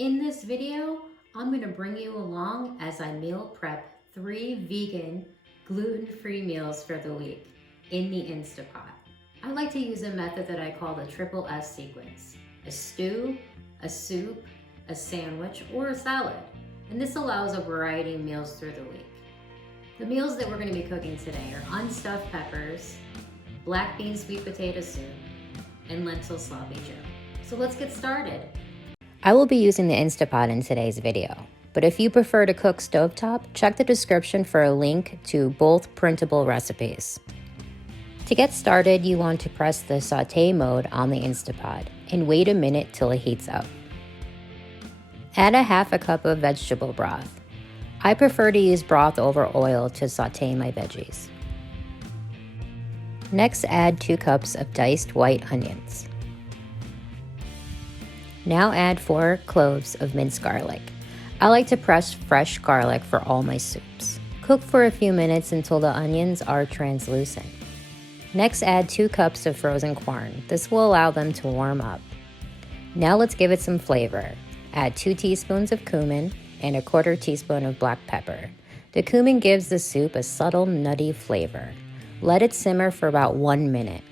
In this video, I'm going to bring you along as I meal prep 3 vegan, gluten-free meals for the week in the Instapot. I like to use a method that I call the triple S sequence: a stew, a soup, a sandwich, or a salad. And this allows a variety of meals through the week. The meals that we're going to be cooking today are unstuffed peppers, black bean sweet potato soup, and lentil sloppy joe. So let's get started. I will be using the Instapot in today's video, but if you prefer to cook stovetop, check the description for a link to both printable recipes. To get started, you want to press the saute mode on the Instapot and wait a minute till it heats up. Add a half a cup of vegetable broth. I prefer to use broth over oil to saute my veggies. Next, add 2 cups of diced white onions. Now add 4 cloves of minced garlic. I like to press fresh garlic for all my soups. Cook for a few minutes until the onions are translucent. Next, add 2 cups of frozen corn. This will allow them to warm up. Now let's give it some flavor. Add 2 teaspoons of cumin and a 1/4 teaspoon of black pepper. The cumin gives the soup a subtle nutty flavor. Let it simmer for about 1 minute.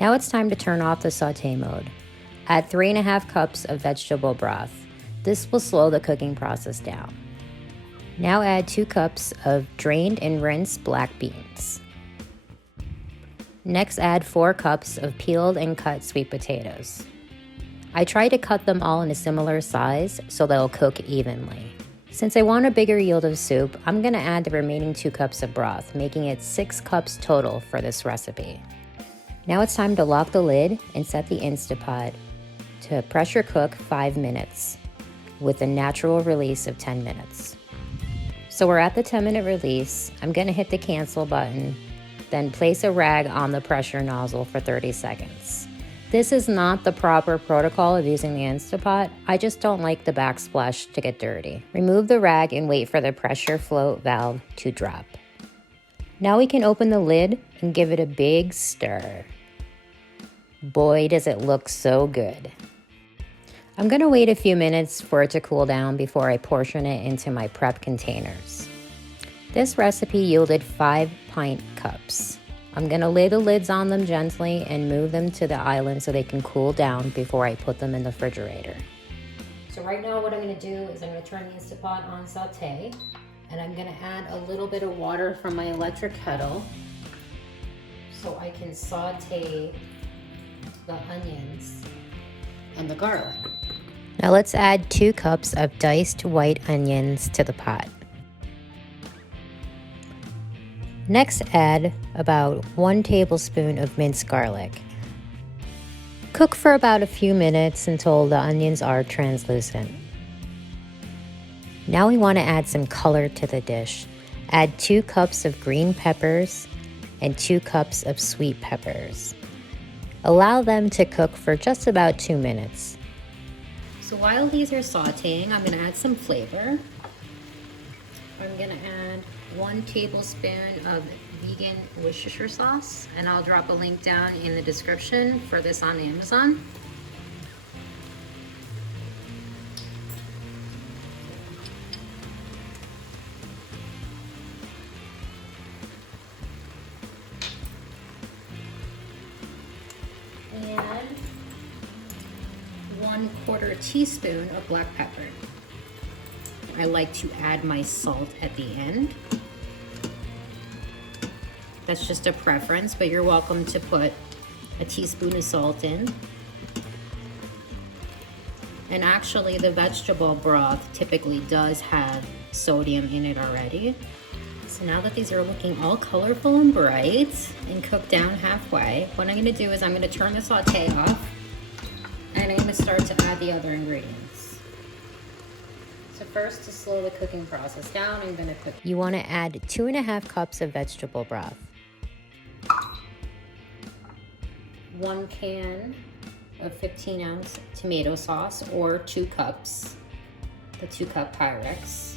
Now it's time to turn off the saute mode. Add 3½ cups of vegetable broth. This will slow the cooking process down. Now add 2 cups of drained and rinsed black beans. Next, add 4 cups of peeled and cut sweet potatoes. I try to cut them all in a similar size so they'll cook evenly. Since I want a bigger yield of soup, I'm going to add the remaining 2 cups of broth, making it 6 cups total for this recipe. Now it's time to lock the lid and set the Instapot to pressure cook 5 minutes with a natural release of 10 minutes. So we're at the 10-minute release. I'm going to hit the cancel button, then place a rag on the pressure nozzle for 30 seconds. This is not the proper protocol of using the Instapot. I just don't like the backsplash to get dirty. Remove the rag and wait for the pressure float valve to drop. Now we can open the lid and give it a big stir. Boy, does it look so good. I'm going to wait a few minutes for it to cool down before I portion it into my prep containers. This recipe yielded 5 pint cups. I'm going to lay the lids on them gently and move them to the island so they can cool down before I put them in the refrigerator. So right now what I'm going to do is I'm going to turn the Instapot on saute, and I'm going to add a little bit of water from my electric kettle so I can saute the onions and the garlic. Now let's add 2 cups of diced white onions to the pot. Next, add about 1 tablespoon of minced garlic. Cook for about a few minutes until the onions are translucent. Now we want to add some color to the dish. Add 2 cups of green peppers and 2 cups of sweet peppers. Allow them to cook for just about 2 minutes. So while these are sauteing, I'm going to add some flavor. I'm going to add 1 tablespoon of vegan Worcestershire sauce, and I'll drop a link down in the description for this on Amazon. And 1/4 teaspoon of black pepper. I like to add my salt at the end. That's just a preference, but you're welcome to put a teaspoon of salt in. And actually, the vegetable broth typically does have sodium in it already. So now that these are looking all colorful and bright and cooked down halfway, what I'm going to do is I'm going to turn the saute off, and I'm going to start to add the other ingredients. So first, to slow the cooking process down, I'm going to cook. You want to add 2½ cups of vegetable broth, 1 can of 15-ounce tomato sauce, or 2 cups, the 2-cup Pyrex.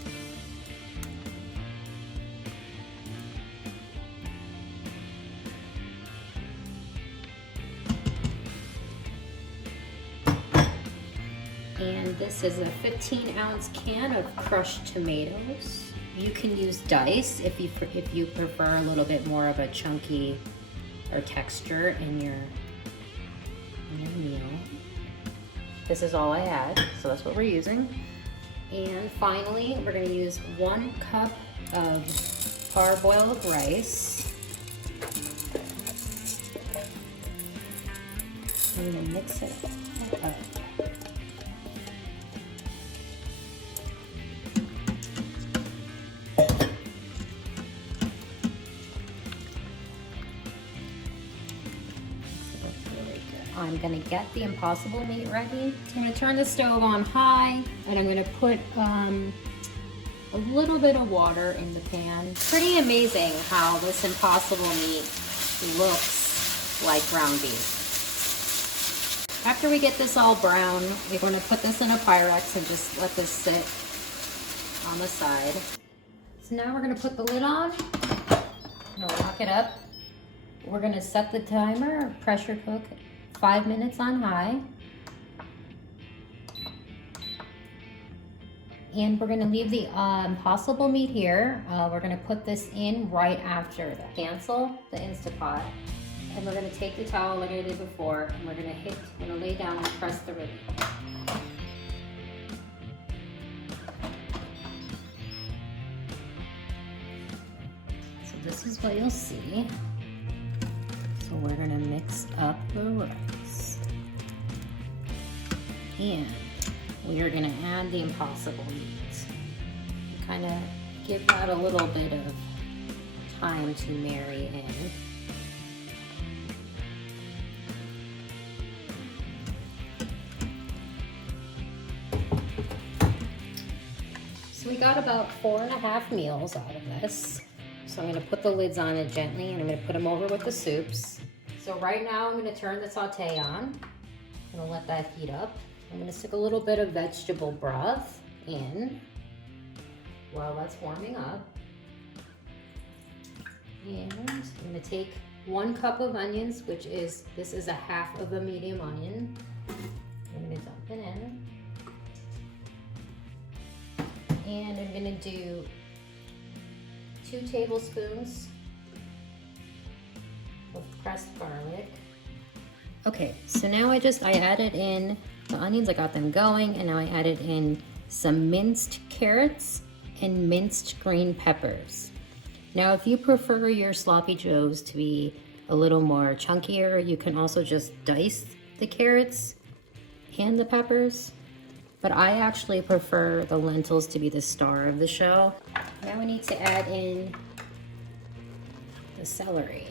And this is a 15-ounce can of crushed tomatoes. You can use dice if you prefer a little bit more of a chunky or texture in your meal. This is all I had, so that's what we're using. And finally, we're going to use 1 cup of parboiled rice. I'm going to mix it up. I'm gonna get the impossible meat ready. So I'm gonna turn the stove on high, and I'm gonna put a little bit of water in the pan. Pretty amazing how this impossible meat looks like ground beef. After we get this all brown, we're gonna put this in a Pyrex and just let this sit on the side. So now we're gonna put the lid on, and lock it up. We're gonna set the timer, pressure cook 5 minutes on high. And we're gonna leave the impossible meat here. We're gonna put this in right after that. Cancel the Instapot. And we're gonna take the towel like I did before, and we're gonna lay down and press the rib. So this is what you'll see. So we're gonna mix up the rice. And we are gonna add the impossible meat. Kind of give that a little bit of time to marry in. So we got about 4.5 meals out of this. So I'm gonna put the lids on it gently, and I'm gonna put them over with the soups. So right now I'm gonna turn the saute on. I'm gonna let that heat up. I'm gonna stick a little bit of vegetable broth in while that's warming up. And I'm gonna take 1 cup of onions, this is a 1/2 of a medium onion. I'm gonna dump it in. And I'm gonna do 2 tablespoons of pressed garlic. Okay, so now I added in the onions, I got them going, and now I added in some minced carrots and minced green peppers. Now, if you prefer your sloppy joes to be a little more chunkier, you can also just dice the carrots and the peppers. But I actually prefer the lentils to be the star of the show. Now we need to add in the celery,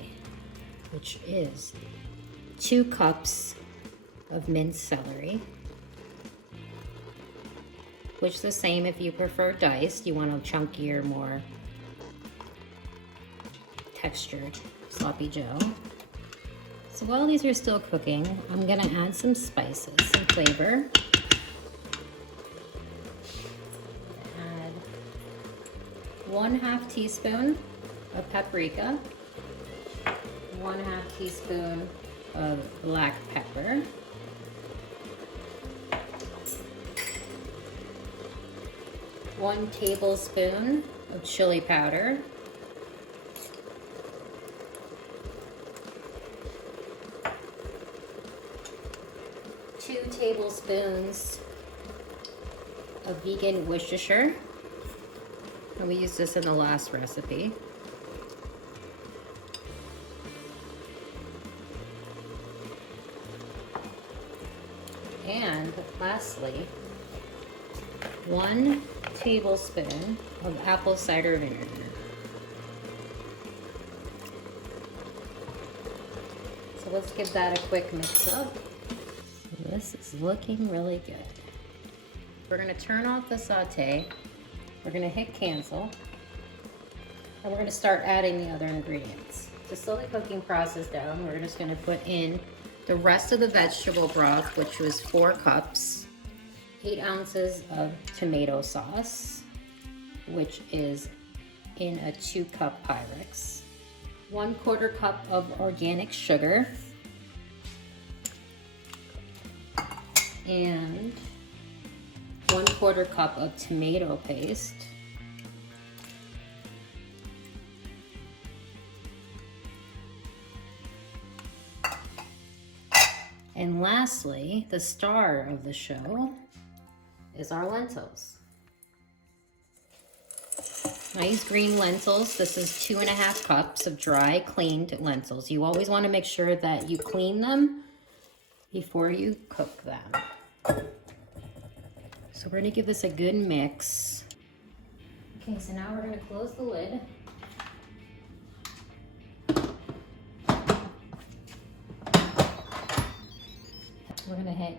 which is 2 cups of minced celery, which is the same if you prefer diced. You want a chunkier, more textured sloppy joe. So while these are still cooking, I'm gonna add some spices, some flavor. Add 1/2 teaspoon of paprika, 1/2 teaspoon of black pepper, 1 tablespoon of chili powder, 2 tablespoons of vegan Worcestershire, and we used this in the last recipe. And lastly, 1 tablespoon of apple cider vinegar. So let's give that a quick mix up. This is looking really good. We're gonna turn off the saute. We're gonna hit cancel. And we're gonna start adding the other ingredients. To slow the cooking process down, we're just gonna put in the rest of the vegetable broth, which was 4 cups, 8 ounces of tomato sauce, which is in a 2-cup Pyrex, 1/4 cup of organic sugar, and 1/4 cup of tomato paste. And lastly, the star of the show is our lentils. I use green lentils. This is 2.5 cups of dry, cleaned lentils. You always want to make sure that you clean them before you cook them. So we're gonna give this a good mix. Okay, so now we're gonna close the lid. We're gonna hit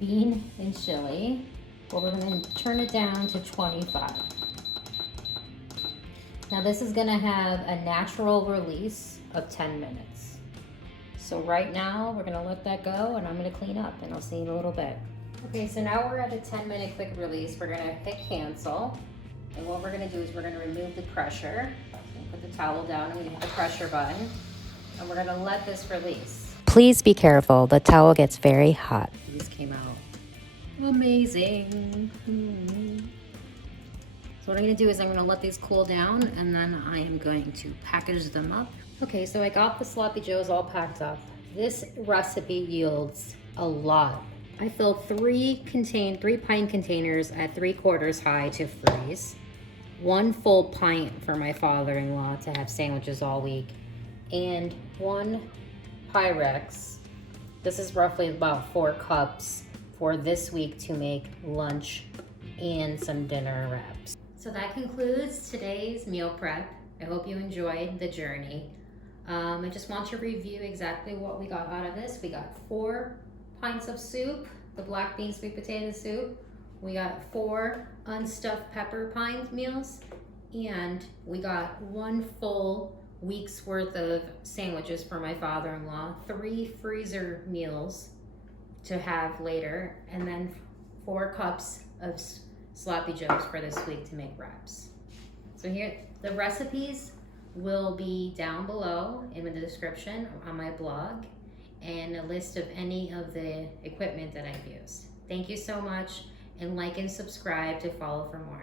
bean and chili, but we're gonna turn it down to 25. Now this is gonna have a natural release of 10 minutes. So right now we're gonna let that go and I'm gonna clean up and I'll see you in a little bit. Okay, so now we're at a 10-minute quick release. We're gonna hit cancel. And what we're gonna do is we're gonna remove the pressure. Put the towel down and we hit the pressure button. And we're gonna let this release. Please be careful, the towel gets very hot. These came out amazing. So what I'm gonna do is I'm gonna let these cool down and then I am going to package them up. Okay, so I got the sloppy joes all packed up. This recipe yields a lot. I filled 3 pint containers at 3/4 high to freeze. 1 full pint for my father-in-law to have sandwiches all week. And 1 Pyrex. This is roughly about 4 cups for this week to make lunch and some dinner wraps. So that concludes today's meal prep. I hope you enjoyed the journey. I just want to review exactly what we got out of this. We got 4 pints of soup, the black bean sweet potato soup. We got 4 unstuffed pepper pint meals, and we got 1 full week's worth of sandwiches for my father-in-law, 3 freezer meals to have later, and then 4 cups of sloppy joes for this week to make wraps. So here, the recipes will be down below in the description on my blog, and a list of any of the equipment that I've used. Thank you so much, and like and subscribe to follow for more.